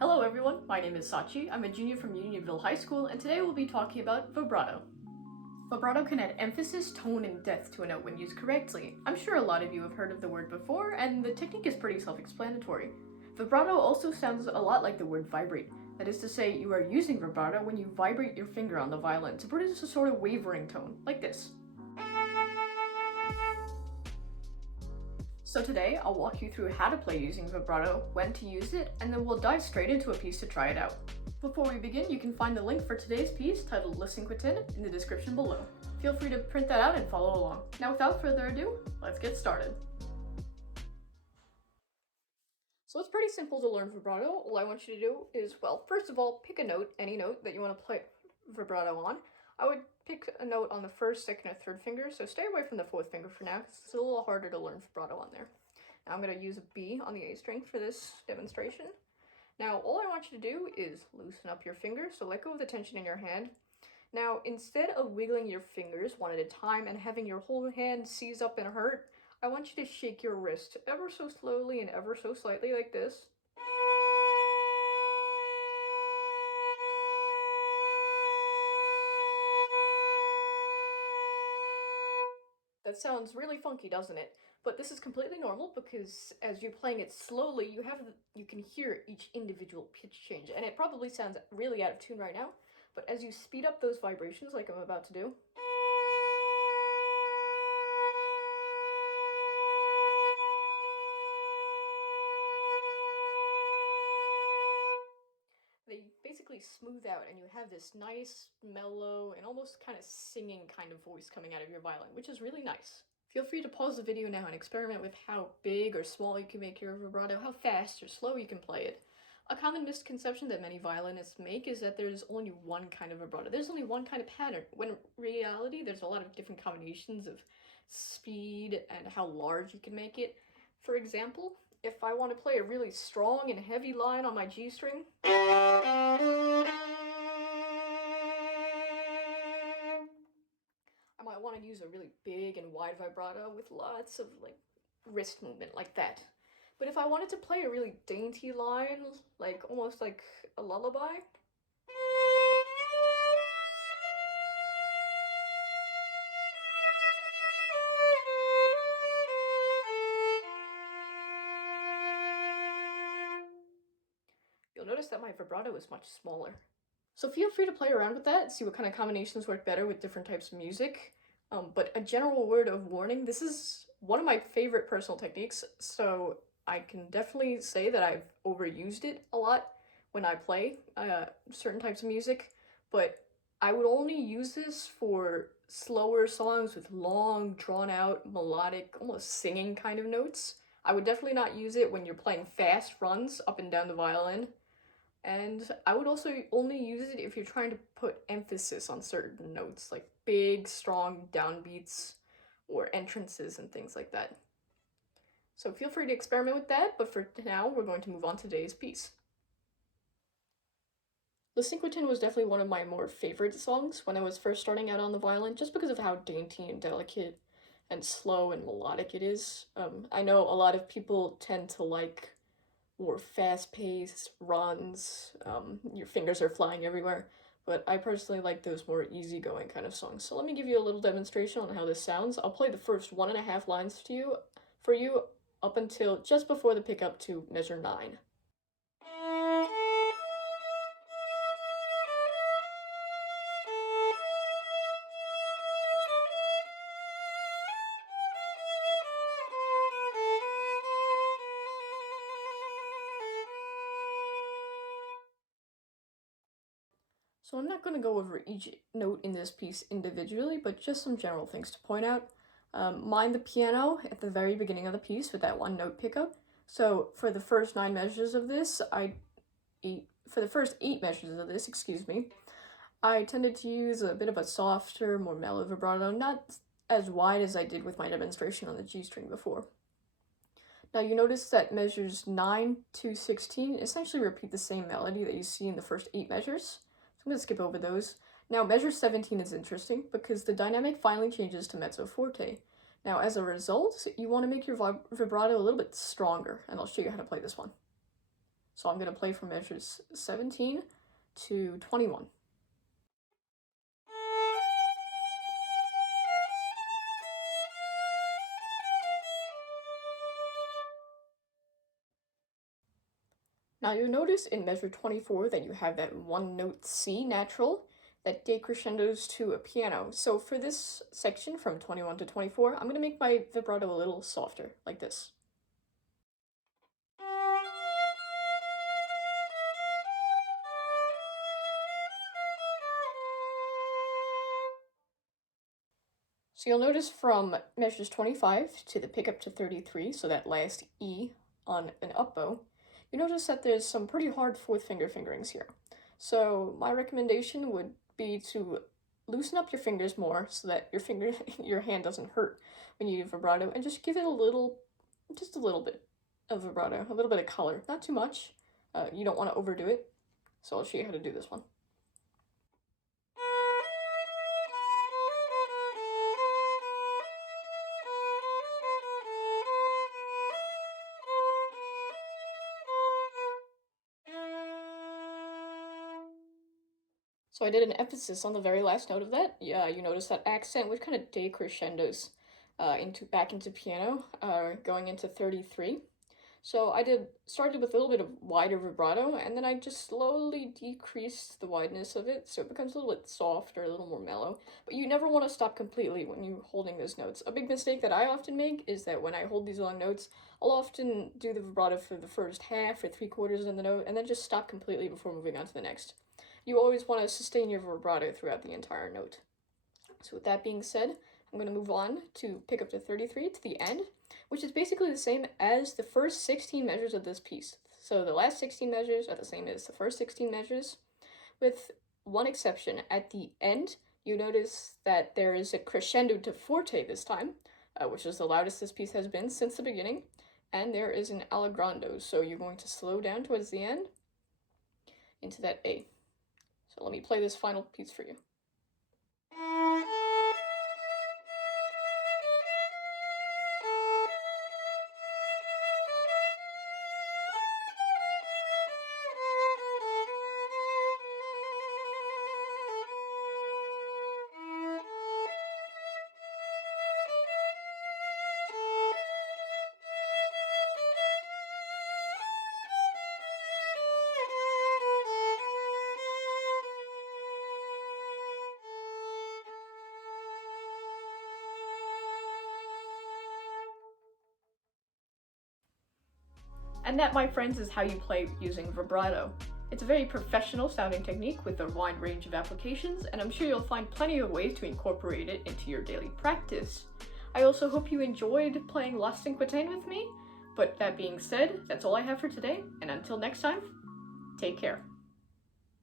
Hello everyone, my name is Sachi, I'm a junior from Unionville High School, and today we'll be talking about vibrato. Vibrato can add emphasis, tone, and depth to a note when used correctly. I'm sure a lot of you have heard of the word before, and the technique is pretty self-explanatory. Vibrato also sounds a lot like the word vibrate. That is to say, you are using vibrato when you vibrate your finger on the violin to produce a sort of wavering tone, like this. So today, I'll walk you through how to play using vibrato, when to use it, and then we'll dive straight into a piece to try it out. Before we begin, you can find the link for today's piece, titled Le Cinquantaine, in the description below. Feel free to print that out and follow along. Now without further ado, let's get started. So it's pretty simple to learn vibrato. All I want you to do is, well, first of all, pick a note, any note that you want to play vibrato on. I would pick a note on the first, second, or third finger, so stay away from the fourth finger for now, because it's a little harder to learn vibrato on there. Now I'm going to use a B on the A string for this demonstration. Now all I want you to do is loosen up your fingers, so let go of the tension in your hand. Now instead of wiggling your fingers one at a time and having your whole hand seize up and hurt, I want you to shake your wrist ever so slowly and ever so slightly like this. That sounds really funky, doesn't it? But this is completely normal because as you're playing it slowly, you can hear each individual pitch change, and it probably sounds really out of tune right now, but as you speed up those vibrations like I'm about to do, they basically smooth out and you have this nice, mellow, and almost kind of singing kind of voice coming out of your violin, which is really nice. Feel free to pause the video now and experiment with how big or small you can make your vibrato, how fast or slow you can play it. A common misconception that many violinists make is that there's only one kind of vibrato. There's only one kind of pattern, when in reality there's a lot of different combinations of speed and how large you can make it. For example, if I want to play a really strong and heavy line on my G string, I might want to use a really big and wide vibrato with lots of wrist movement like that. But if I wanted to play a really dainty line, like almost like a lullaby, you'll notice that my vibrato is much smaller. So feel free to play around with that, see what kind of combinations work better with different types of music. But a general word of warning, this is one of my favorite personal techniques, so I can definitely say that I've overused it a lot when I play certain types of music, but I would only use this for slower songs with long, drawn-out, melodic, almost singing kind of notes. I would definitely not use it when you're playing fast runs up and down the violin. And I would also only use it if you're trying to put emphasis on certain notes, like big, strong downbeats or entrances and things like that. So feel free to experiment with that, but for now, we're going to move on to today's piece. The Cinquantaine was definitely one of my more favorite songs when I was first starting out on the violin, just because of how dainty and delicate and slow and melodic it is. I know a lot of people tend to like more fast-paced runs, your fingers are flying everywhere, but I personally like those more easygoing kind of songs. So let me give you a little demonstration on how this sounds. I'll play the first 1.5 lines for you up until just before the pickup to measure 9. So I'm not going to go over each note in this piece individually, but just some general things to point out. Mind the piano at the very beginning of the piece with that one note pickup. So for the first 9 measures of this, for the first 8 measures of this, I tended to use a bit of a softer, more mellow vibrato, not as wide as I did with my demonstration on the G string before. Now you notice that measures 9 to 16 essentially repeat the same melody that you see in the first 8 measures. So I'm going to skip over those. Now measure 17 is interesting because the dynamic finally changes to mezzo forte. Now as a result, you want to make your vibrato a little bit stronger, and I'll show you how to play this one. So I'm going to play from measures 17 to 21. Now you'll notice in measure 24 that you have that one note C natural that decrescendos to a piano. So for this section from 21 to 24, I'm going to make my vibrato a little softer, like this. So you'll notice from measures 25 to the pickup to 33, so that last E on an up bow, you notice that there's some pretty hard fourth finger fingerings here. So my recommendation would be to loosen up your fingers more so that your hand doesn't hurt when you do vibrato, and just give it just a little bit of vibrato, a little bit of color, not too much. You don't want to overdo it. So I'll show you how to do this one. So I did an emphasis on the very last note of that. Yeah, you notice that accent, which kind of decrescendos back into piano, going into 33. So started with a little bit of wider vibrato, and then I just slowly decreased the wideness of it, so it becomes a little bit softer, a little more mellow. But you never want to stop completely when you're holding those notes. A big mistake that I often make is that when I hold these long notes, I'll often do the vibrato for the first half or 3/4 of the note, and then just stop completely before moving on to the next. You always want to sustain your vibrato throughout the entire note. So with that being said, I'm going to move on to pick up to 33 to the end, which is basically the same as the first 16 measures of this piece. So the last 16 measures are the same as the first 16 measures, with one exception. At the end, you notice that there is a crescendo to forte this time, which is the loudest this piece has been since the beginning, and there is an allegro, so you're going to slow down towards the end into that A. So let me play this final piece for you. And that, my friends, is how you play using vibrato. It's a very professional sounding technique with a wide range of applications, and I'm sure you'll find plenty of ways to incorporate it into your daily practice. I also hope you enjoyed playing La Cinquantaine with me, but that being said, that's all I have for today, and until next time, take care.